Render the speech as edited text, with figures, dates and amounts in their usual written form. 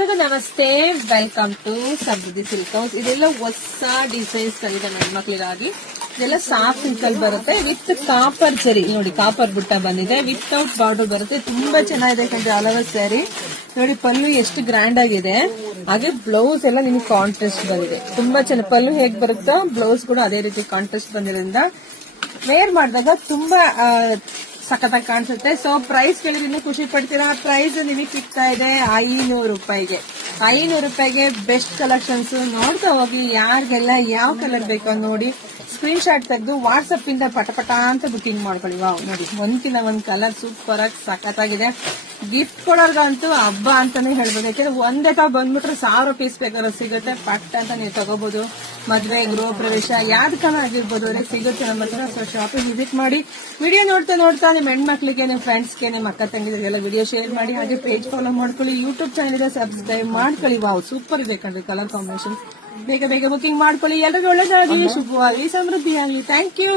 ಎಲ್ರಿಗೂ ನಮಸ್ತೆ, welcome to Samruddhi silk house. ಇದೆಲ್ಲ ಹೊಸ ಡಿಸೈನ್ಸ್ ತಂದಿದೆ ಹೆಣ್ಮಕ್ಳಿಗಾಗಿ. ಇದೆಲ್ಲ ಸಾಫ್ಟ್ ಸಿಲ್ಕ್ ಅಲ್ಲಿ ಬರುತ್ತೆ ವಿತ್ ಕಾಪರ್ ಜರಿ. ನೋಡಿ, ಕಾಪರ್ ಬುಟ್ಟ ಬಂದಿದೆ, ವಿತೌಟ್ ಬಾರ್ಡರ್ ಬರುತ್ತೆ. ತುಂಬಾ ಚೆನ್ನಾಗಿದೆ ಯಾಕಂದ್ರೆ ಆಲ್ ಓವರ್ ಸ್ಯಾರಿ. ನೋಡಿ, ಪಲ್ಲು ಎಷ್ಟು ಗ್ರ್ಯಾಂಡ್ ಆಗಿದೆ. ಹಾಗೆ ಬ್ಲೌಸ್ ಎಲ್ಲ ನಿಮ್ಗೆ ಕಾಂಟ್ರಾಸ್ಟ್ ಬಂದಿದೆ. ತುಂಬಾ ಚೆನ್ನಾಗಿ ಪಲ್ಲು ಹೇಗ್ ಬರುತ್ತೋ ಬ್ಲೌಸ್ ಕೂಡ ಅದೇ ರೀತಿ ಕಾಂಟ್ರಾಸ್ಟ್ ಬಂದಿರೋದ್ರಿಂದ ವೇರ್ ಮಾಡಿದಾಗ ತುಂಬಾ ಸಖತ್ತಾಗಿ ಕಾಣಿಸುತ್ತೆ. ಸೊ ಪ್ರೈಸ್ ಕೇಳಿದ್ರೆ ಇನ್ನೂ ಖುಷಿ ಪಡ್ತೀರಾ. ಪ್ರೈಸ್ ನಿಮಗೆ ಸಿಗ್ತಾ ಇದೆ 500 ರೂಪಾಯಿಗೆ. 500 ರೂಪಾಯಿಗೆ ಬೆಸ್ಟ್ ಕಲೆಕ್ಷನ್ಸ್. ನೋಡ್ತಾ ಹೋಗಿ, ಯಾರಿಗೆಲ್ಲ ಯಾವ ಕಲರ್ ಬೇಕೋ ನೋಡಿ ಸ್ಕ್ರೀನ್ ಶಾಟ್ ತೆಗೆದು ವಾಟ್ಸ್ಆಪ್ ಇಂದ ಪಟಪಟ ಅಂತ ಬುಕಿಂಗ್ ಮಾಡ್ಕೊಳ್ಳಿ. ವಾವ್, ನೋಡಿ, ಒಂದ್ಕಿಂತ ಒಂದ್ ಕಲರ್ ಸೂಪರ್ ಆಗಿ ಸಖತ್ತಾಗಿದೆ. ಗಿಫ್ಟ್ ಕೊಡೋರ್ಗಂತೂ ಹಬ್ಬ ಅಂತಾನೆ ಹೇಳ್ಬೋದು. ಯಾಕಂದ್ರೆ ಒಂದೇ ತಾವ್ ಬಂದ್ಬಿಟ್ರೆ 1000 ಪೀಸ್ ಬೇಕಾದ್ರೂ ಸಿಗುತ್ತೆ. ಪಟ್ ಅಂತ ನೀವು ತಗೋಬಹುದು. ಮದ್ವೆ, ಗೃಹ ಪ್ರವೇಶ ಯಾವ್ದಕ್ಕನ ಆಗಿರ್ಬೋದು ಅದೇ ಸಿಗುತ್ತೆ ನಮ್ಮ ಹತ್ರ. ಸೊ ಶಾಪಿಂಗ್ ವಿಸಿಟ್ ಮಾಡಿ. ವಿಡಿಯೋ ನೋಡ್ತಾ ನಿಮ್ಮ ಹೆಣ್ಮಕ್ಳಿಗೆ, ನಿಮ್ಮ ಫ್ರೆಂಡ್ಸ್ಗೆ, ನಿಮ್ಮ ಅಕ್ಕ ತಂಗಿದರಿಗೆಲ್ಲ ವಿಡಿಯೋ ಶೇರ್ ಮಾಡಿ. ಹಾಗೆ ಪೇಜ್ ಫಾಲೋ ಮಾಡ್ಕೊಳ್ಳಿ. ಯೂಟ್ಯೂಬ್ ಚಾನಲ್ ಇದೆ, ಸಬ್ಸ್ಕ್ರೈಬ್ ಮಾಡ್ಕೊಳ್ಳಿ. ವಾವ್, ಸೂಪರ್ ಇದೆ ಕಣ್ರಿ ಕಲರ್ ಕಾಂಬಿನೇಷನ್. ಬೇಗ ಬುಕಿಂಗ್ ಮಾಡ್ಕೊಳ್ಳಿ. ಎಲ್ಲರಿಗೂ ಒಳ್ಳೆದಾಗಿ, ಶುಭವಾಗಿ, ಸಮೃದ್ಧಿಯಾಗಲಿ. Thank you.